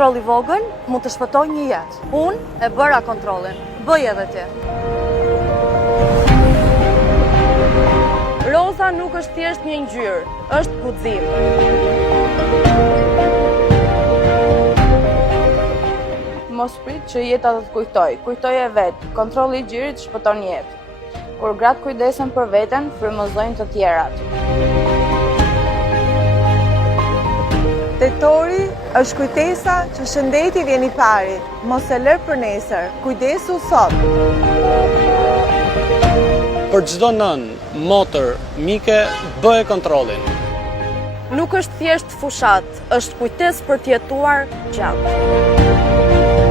kontroll i vogël mund të shpëtojë një jetë. Unë e bëra kontrollin, bëj edhe ti. Roza nuk është thjesht një ngjyrë, është guxim. Mos prit që jeta të të kujtoj. Kujtoje vetë, kontrolli i xhirit shpëton jetë. Kur gratë kujdesen për veten, frymëzojnë të tjerat. Tetori është kujtesa që shëndeti vjen i pari. Mos e lër për nesër. Kujdesu sot. Për çdo nën, motër, mike, bëhe kontrollin. Nuk është thjesht fushat, është kujtesë për të jetuar gjatë.